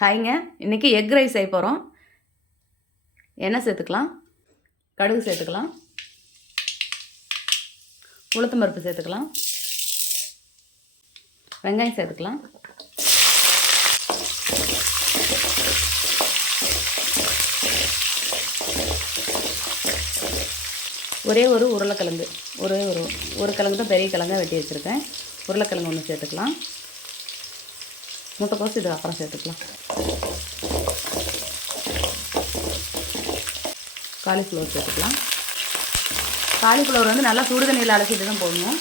ஹாய்ங்க. இன்றைக்கி egg rice செய்ய போகிறோம். எண்ணெய் சேர்த்துக்கலாம், கடுகு சேர்த்துக்கலாம், உளுத்தம் பருப்பு சேர்த்துக்கலாம், வெங்காயம் சேர்த்துக்கலாம், ஒரே ஒரு உருளைக்கிழங்கு, ஒரு கிழங்கு தான் பெரிய கிழங்காக வெட்டி வச்சுருக்கேன். உருளைக்கிழங்கு ஒன்று சேர்த்துக்கலாம், முட்டைக்கோஸ் இது அப்புறம் சேர்த்துக்கலாம், காலிஃப்ளவர் சேர்த்துக்கலாம். காலிஃப்ளவர் வந்து நல்லா சுடு தண்ணியில் அலசிட்டு தான் போடணும்.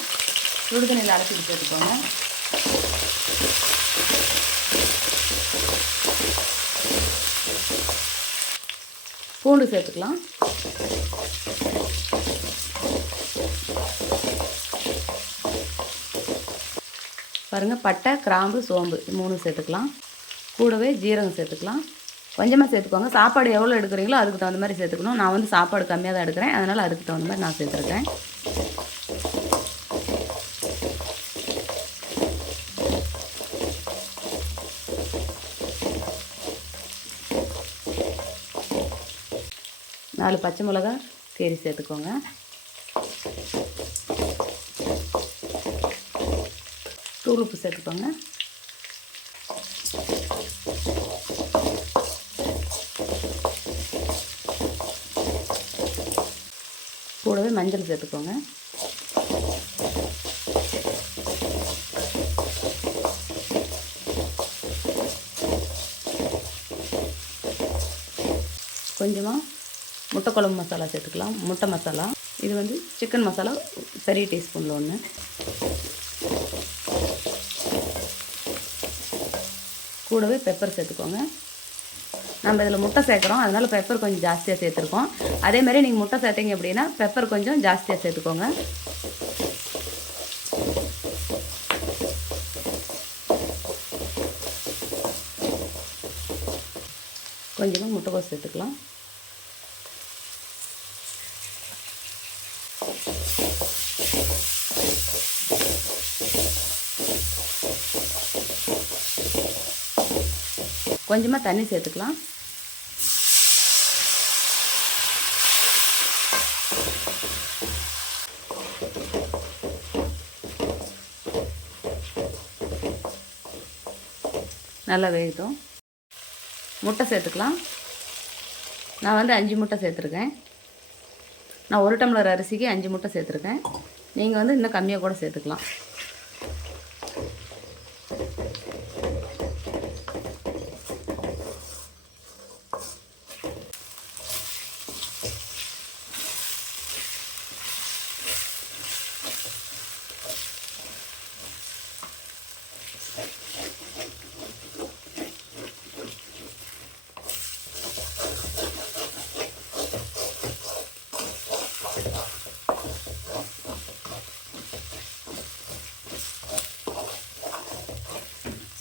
சுடு தண்ணியில் அலசிட்டு சேர்த்துக்கோங்க. பூண்டு சேர்த்துக்கலாம். பாருங்கள், பட்டை, கிராம்பு, சோம்பு 3 சேர்த்துக்கலாம். கூடவே ஜீரகம் சேர்த்துக்கலாம். கொஞ்சமாக சேர்த்துக்கோங்க. சாப்பாடு எவ்வளோ எடுக்கிறீங்களோ அதுக்கு தகுந்த மாதிரி சேர்த்துக்கணும். நான் வந்து சாப்பாடு கம்மியாக தான் எடுக்கிறேன், அதனால் அதுக்கு தகுந்த மாதிரி நான் சேர்த்துருக்கேன். நாலு பச்சை மிளகா கீரி சேர்த்துக்கோங்க. தூள் உப்பு சேர்த்துக்கோங்க. கூடவே மஞ்சள் சேர்த்துக்கோங்க. கொஞ்சமாக முட்டை குழம்பு மசாலா சேர்த்துக்கலாம். முட்டை மசாலா இது வந்து சிக்கன் மசாலா பெரிய டீஸ்பூனில் 1. கூடவே பெப்பர் சேர்த்துக்கோங்க. நம்ம இதில் முட்டை சேர்க்குறோம், அதனால் பெப்பர் கொஞ்சம் ஜாஸ்தியாக சேர்த்துருக்கோம். அதேமாதிரி நீங்கள் முட்டை சேர்த்திங்க அப்படின்னா பெப்பர் கொஞ்சம் ஜாஸ்தியாக சேர்த்துக்கோங்க. கொஞ்சமாக முட்டைக்கோஸ் சேர்த்துக்கலாம். கொஞ்சமாக தண்ணி சேர்த்துக்கலாம். நல்லா வேகட்டும். முட்டை சேர்த்துக்கலாம். நான் வந்து 5 முட்டை சேர்த்துருக்கேன். நான் 1 டம்ளர் அரிசிக்கு 5 முட்டை சேர்த்துருக்கேன். நீங்கள் வந்து இன்னும் கம்மியாக கூட சேர்த்துக்கலாம்.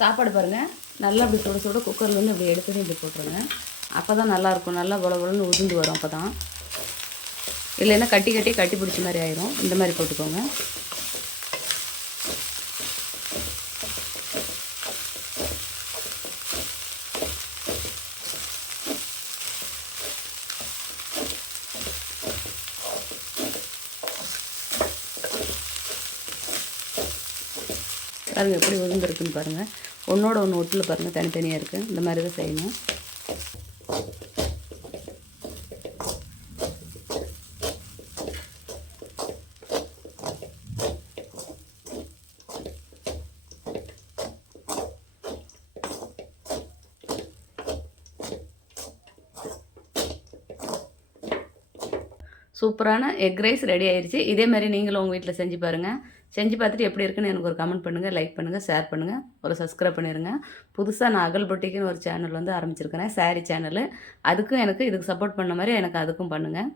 சாப்பாடு பாருங்கள், நல்லா அப்படி சுட சுட குக்கர்லேருந்து இப்படி எடுத்து இப்படி போட்டுருங்க. அப்போ தான் நல்லாயிருக்கும். நல்லா பொலன்னு உதிர்ந்து வரும். அப்போ தான், இல்லைன்னா கட்டி பிடிச்ச மாதிரி ஆயிரும். இந்த மாதிரி போட்டுக்கோங்க. பாருங்கள் எப்படி உதிர்ந்துருக்குன்னு பாருங்கள். ஒன்றோட ஒன்று ஒட்டில் பாருங்கள், தனித்தனியாக இருக்குது. இந்த மாதிரி தான் செய்யணும். சூப்பரான எக் ரைஸ் ரெடி ஆயிடுச்சு. இதே மாதிரி நீங்களும் உங்கள் வீட்டில் செஞ்சு பாருங்கள். செஞ்சு பார்த்துட்டு எப்படி இருக்குன்னு எனக்கு ஒரு கமெண்ட் பண்ணுங்கள், லைக் பண்ணுங்கள், ஷேர் பண்ணுங்கள், ஒரு சப்ஸ்கிரைப் பண்ணிடுங்க. புதுசாக நான் அகல் பொட்டிக்குன்னு ஒரு சேனல் வந்து ஆரம்பிச்சிருக்கிறேன், சாரீ சேனலு. அதுக்கும் எனக்கு இதுக்கு சப்போர்ட் பண்ண மாதிரி எனக்கு அதுக்கும் பண்ணுங்கள்.